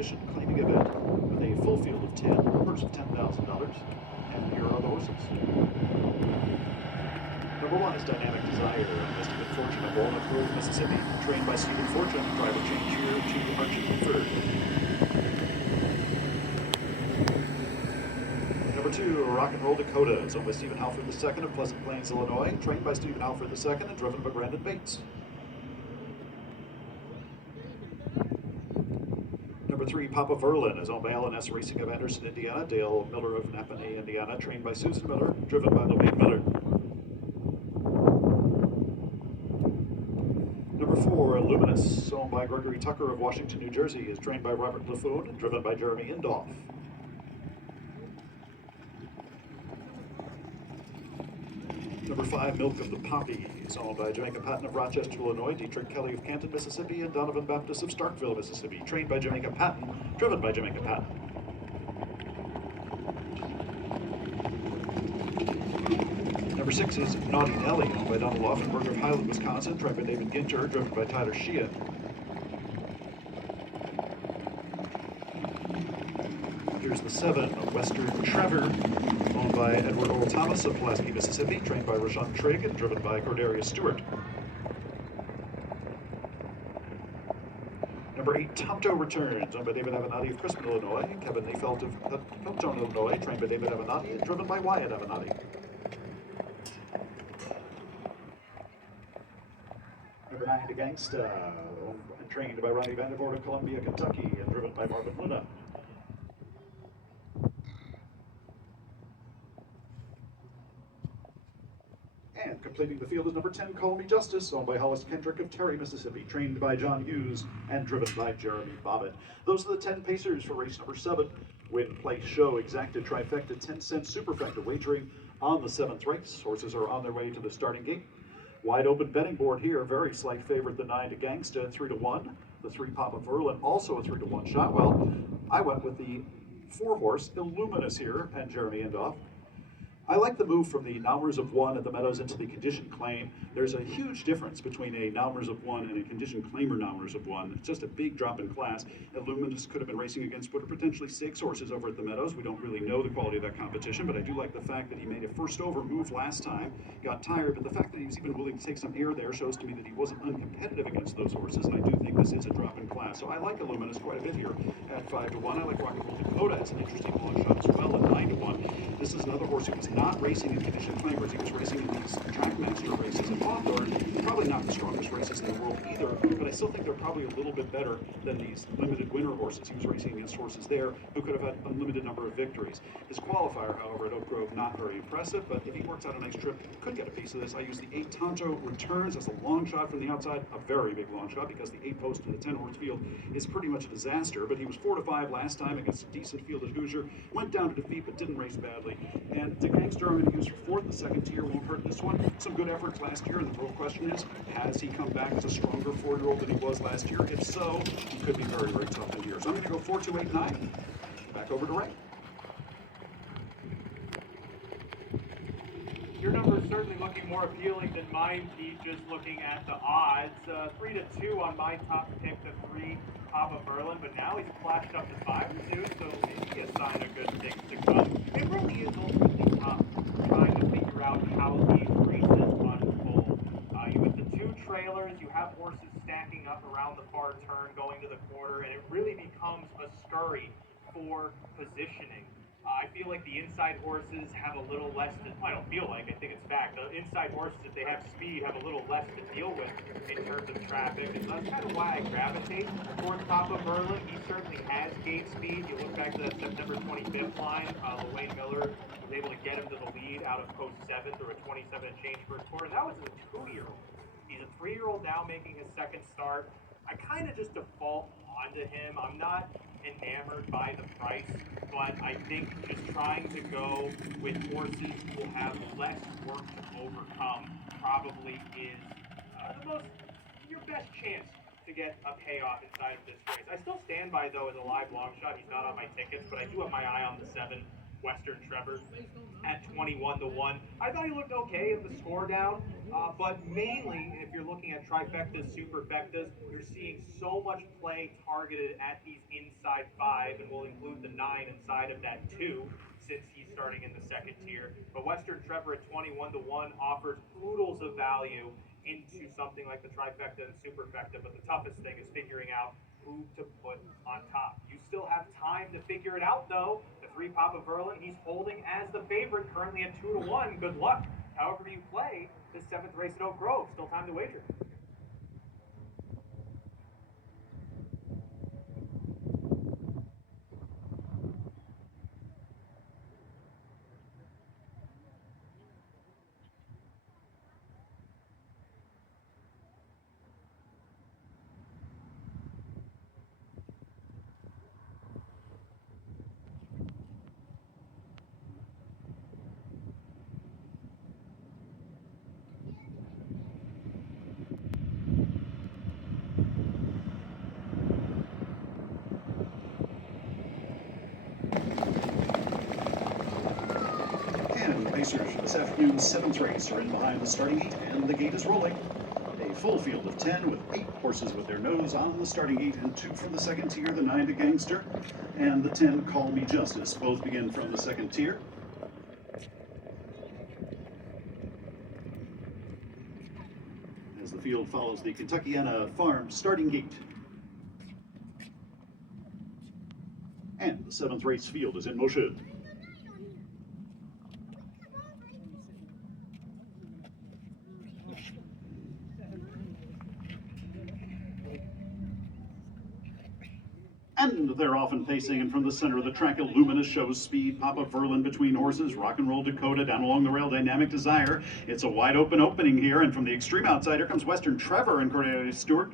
condition claiming event with a full field of 10, a purse of $10,000. And here are the horses. Number 1 is Dynamic Desire, a Mystic Fortune of Walnut Grove, Mississippi, trained by Stephen Fortune. Driver change here to Archie Clifford. Number 2, Rock and Roll Dakota, is owned by Stephen Halford II of Pleasant Plains, Illinois, trained by Stephen Halford II and driven by Brandon Bates. Number 3, Papa Verlin, is owned by L&S Racing of Anderson, Indiana, Dale Miller of Napanee, Indiana, trained by Susan Miller, driven by Lorraine Miller. Number 4, Luminous, owned by Gregory Tucker of Washington, New Jersey, is trained by Robert Laffoon and driven by Jeremy Indoff. Number 5, Milk of the Poppy, is owned by Jamaica Patton of Rochester, Illinois, Dietrich Kelly of Canton, Mississippi, and Donovan Baptist of Starkville, Mississippi, trained by Jamaica Patton, driven by Jamaica Patton. Number 6 is Naughty Nelly, owned by Donald Offenberg of Highland, Wisconsin, trained by David Ginter, driven by Tyler Sheehan. Here's the 7, Western Trevor, owned by Edward Earl Thomas of Pulaski, Mississippi, trained by Rashawn Trigg and driven by Cordarius Stewart. Number 8, Tomto Returns, owned by David Avenatti of Crispin, Illinois, Kevin Neifelt of Hilltone, Illinois, trained by David Avenatti and driven by Wyatt Avenatti. Number 9, The Gangsta, owned and trained by Ronnie Vandervoort of Columbia, Kentucky, and driven by Marvin Luna. And completing the field is number 10, Call Me Justice, owned by Hollis Kendrick of Terry, Mississippi, trained by John Hughes and driven by Jeremy Bobbitt. Those are the 10 pacers for race number 7. Win, Play, Show, Exacta, Trifecta, 10-cent superfecta wagering on the 7th race. Horses are on their way to the starting gate. Wide open betting board here. Very slight favorite, the 9 to Gangsta, 3-1. The 3 Papa Verlin, also a 3-1 shot. Well, I went with the 4 horse Illuminous here and Jeremy Indoff. I like the move from the Naumers of 1 at the Meadows into the condition claim. There's a huge difference between a Naumers of 1 and a condition claimer Naumers of 1. It's just a big drop in class. Illuminous could have been racing against what are potentially 6 horses over at the Meadows. We don't really know the quality of that competition, but I do like the fact that he made a first over move last time, got tired, but the fact that he was even willing to take some air there shows to me that he wasn't uncompetitive against those horses, and I do think this is a drop in class. So I like Illuminous quite a bit here at 5-1. I like Rock and Roll Dakota. It's an interesting long shot as well at 9-1. This is another horse who was not racing in condition claimers. He was racing in these Trackmaster races in Hawthorne. Probably not the strongest races in the world either, but I still think they're probably a little bit better than these limited winner horses. He was racing against horses there who could have had a limited number of victories. His qualifier, however, at Oak Grove, not very impressive, but if he works out a nice trip, could get a piece of this. I use the 8 Tonto Returns as a long shot from the outside, a very big long shot, because the 8 post in the 10 horse field is pretty much a disaster, but he was 4-5 last time against a decent field at Hoosier, went down to defeat but didn't race badly. And the Gangster I'm going to use for 4th, the second tier won't hurt this one. Some good efforts last year, and the real question is, has he come back as a stronger 4-year-old than he was last year? If so, he could be very, very tough in here. So I'm going to go 4, 2, 8, 9. Back over to Ray. Your number is certainly looking more appealing than mine, Pete, just looking at the odds. 3-2 on my top pick, the 3 Papa Verlin, but now he's flashed up to 5-2, so maybe a sign of good things to come. It really is ultimately tough trying to figure out how these races unfold. You have the 2 trailers, you have horses stacking up around the far turn going to the quarter, and it really becomes a scurry for positioning. I feel like the inside horses have a little less to, I don't feel like, I think it's fact. The inside horses, if they have speed, have a little less to deal with in terms of traffic. And so that's kind of why I gravitate towards Papa Verlin. He certainly has gate speed. You look back to that September 25th line, Wayne Miller was able to get him to the lead out of post 7 through a 27 and change first quarter. That was a 2-year-old. He's a 3-year-old now making his second start. I kind of just default onto him. I'm not enamored by the price, but I think just trying to go with horses who will have less work to overcome probably is your best chance to get a payoff inside of this race. I still stand by, though, as a live long shot. He's not on my tickets, but I do have my eye on the 7 Western Trevor at 21-1. I thought he looked okay at the score down, but mainly if you're looking at trifectas, superfectas, you're seeing so much play targeted at these inside five, and we'll include the 9 inside of that 2 since he's starting in the second tier. But Western Trevor at 21-1 offers oodles of value into something like the trifecta and superfecta, but the toughest thing is figuring out who to put on top. You still have time to figure it out, though. The 3 Papa Verlin, he's holding as the favorite, currently at 2-1. Good luck. However you play this 7th race at Oak Grove. Still time to wager. And Pacers for this afternoon's 7th race are in behind the starting gate, and the gate is rolling. A full field of 10 with 8 horses with their nose on the starting gate, and 2 from the second tier, the 9 to Gangster, and the 10 Call Me Justice. Both begin from the second tier. As the field follows the Kentuckiana Farm starting gate. And the 7th race field is in motion. And they're often pacing, and from the center of the track, Illuminous shows speed. Papa Verlin between horses, Rock and Roll Dakota down along the rail, Dynamic Desire. It's a wide open opening here, and from the extreme outside, here comes Western Trevor and Cornelius Stewart.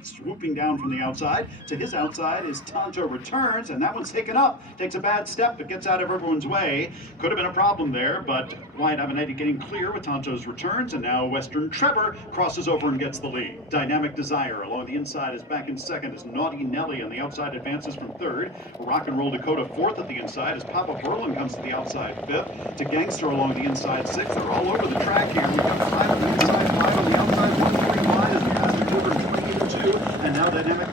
Swooping down from the outside. To his outside is Tonto Returns, and that one's taken up. Takes a bad step, but gets out of everyone's way. Could have been a problem there, but Wyatt Avenatti getting clear with Tonto's Returns, and now Western Trevor crosses over and gets the lead. Dynamic Desire along the inside is back in second as Naughty Nelly on the outside advances from third. Rock and Roll Dakota fourth at the inside as Papa Verlin comes to the outside fifth. To Gangster along the inside sixth. They're all over the track here. We've got 5 on the inside, 5 on the outside, 1 3 wide as we pass the quarter 20-2. And now Dynamic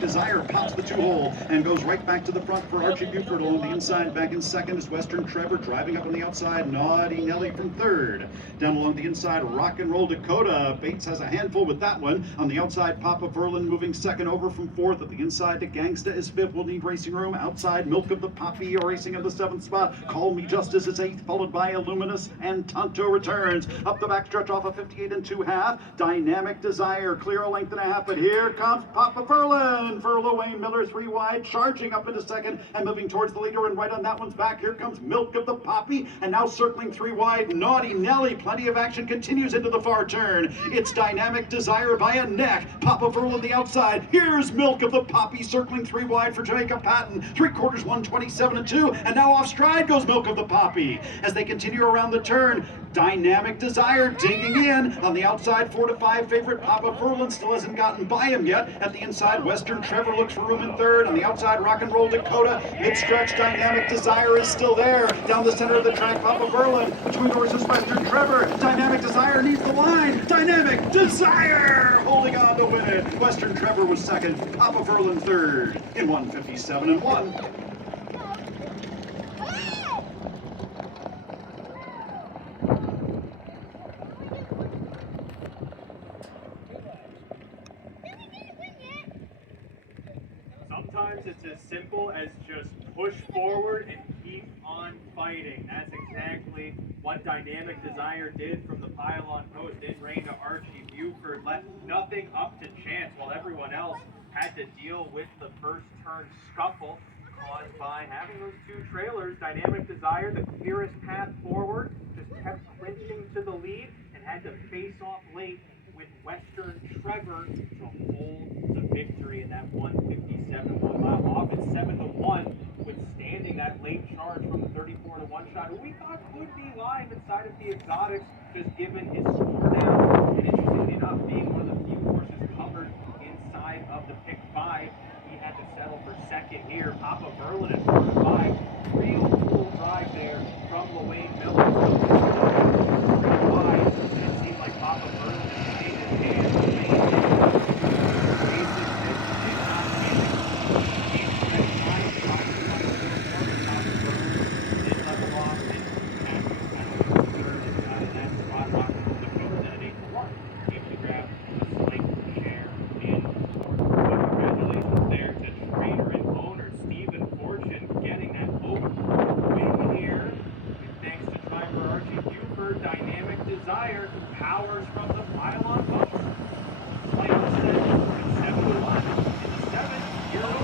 Desire pops the 2-hole and goes right back to the front for Archie Buford along the inside. Back in second is Western Trevor driving up on the outside. Naughty Nelly from third. Down along the inside, Rock and Roll Dakota. Bates has a handful with that one. On the outside, Papa Verlin moving second over from fourth. At the inside, to Gangsta is fifth. Will need racing room. Outside, Milk of the Poppy racing in the 7th spot. Call Me Justice is 8th, followed by Illuminous and Tonto Returns. Up the backstretch off of 58 2/2. Dynamic Desire clear a length and a half, but here comes Papa Verlin for Wayne Miller 3 wide, charging up into second and moving towards the leader, and right on that one's back. Here comes Milk of the Poppy, and now circling 3 wide, Naughty Nelly. Plenty of action continues into the far turn. It's Dynamic Desire by a neck. Papa Verlin the outside. Here's Milk of the Poppy circling 3 wide for Jamaica Patton. 3/4 127-2, and now off stride goes Milk of the Poppy. As they continue around the turn, Dynamic Desire digging in on the outside. 4 to 5 favorite Papa Verlin still hasn't gotten by him yet. At the inside, Western Trevor looks for room in third. On the outside, Rock and Roll Dakota. Mid-stretch, Dynamic Desire is still there. Down the center of the track, Papa Verlin. Between horses, Western Trevor. Dynamic Desire needs the line. Dynamic Desire holding on to win it. Western Trevor was second. Papa Verlin third in 157-1. Sometimes it's as simple as just push forward and keep on fighting. That's exactly what Dynamic Desire did from the pylon post in rain to Archie Buford. Left nothing up to chance while everyone else had to deal with the first turn scuffle caused by having those 2 trailers. Dynamic Desire, the clearest path forward, just kept clinching to the lead and had to face off late with Western Trevor to hold the victory in that 157-1 mile off at 7-1, withstanding that late charge from the 34-1 shot, who we thought could be live inside of the exotics, just given his score down. And interestingly enough, being one of the few horses covered inside of the pick 5, he had to settle for second here. Papa Verlin at 4 to 5, real full drive there from Lawayne Miller. Wide, and it seemed like Papa Merlin had made his hand. Basic hit, did not get it. He tried high, tried to run a little more, but Papa Merlin did level off and Matthews kind of third in that spot, locked the Dakota at 8-1. Seems to grab a slight share in fourth. So congratulations there to trainer and owner Stephen Fortune getting that open win here. And thanks to driver Archie Buford, Dynamic Desire powers from the pylon bumps. Final set at 7-1 in the 7-year-old row.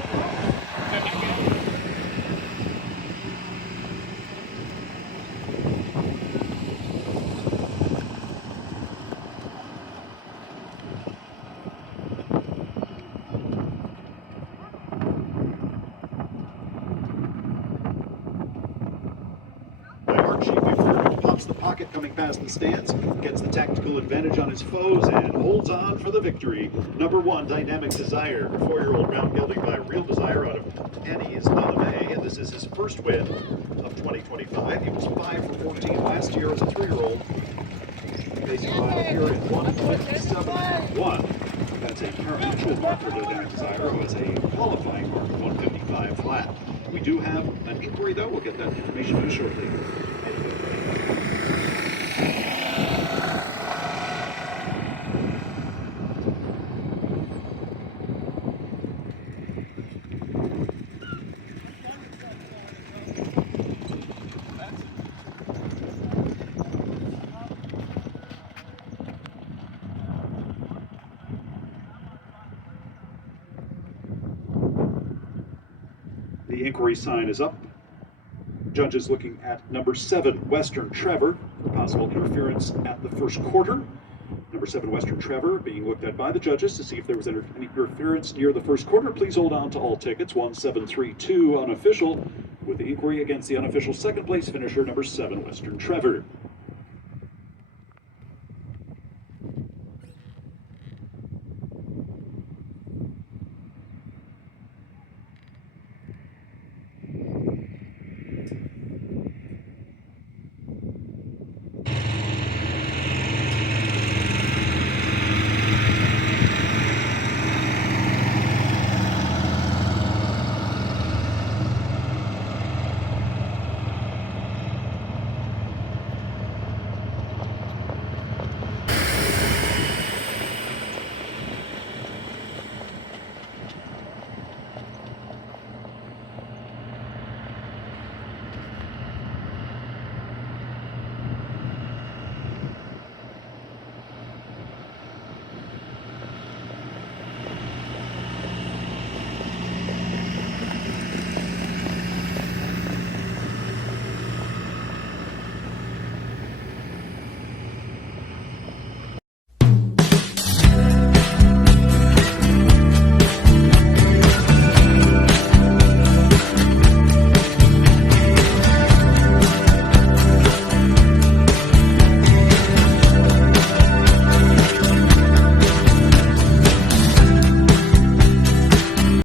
Archie Buford pops the pocket coming past the stands, gets the tactical advantage on his foes, and holds on for the victory. Number 1, Dynamic Desire, 4-year-old round gelding by Real Desire out of Annie's May, and this is his first win of 2025. He was 5 for 14 last year as a 3-year-old. Racing final here in 1:57.1. That's a parimutuel mark for Dynamic Desire, who has a qualifying mark of 1:55 flat. We do have an inquiry, though. We'll get that information to you shortly. The inquiry sign is up. Judges looking at number 7, Western Trevor, for possible interference at the first quarter. Number 7, Western Trevor, being looked at by the judges to see if there was any interference near the first quarter. Please hold on to all tickets. 1732 unofficial, with the inquiry against the unofficial second place finisher, number 7, Western Trevor.